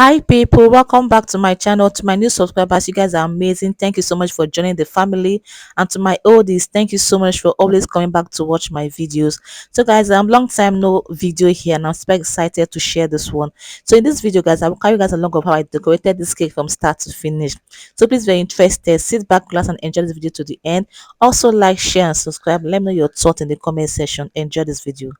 Hi people, welcome back to my channel. To my new subscribers, you guys are amazing. Thank you so much for joining the family. And to my oldies, thank you so much for always coming back to watch my videos. So guys, long time no video here, and I'm super excited to share this one. So in this video guys, I will carry you guys along of how I decorated this cake from start to finish. So please, if you're interested, sit back, relax, and enjoy this video to the end. Also like, share, and subscribe. Let me know your thoughts in the comment section. Enjoy this video.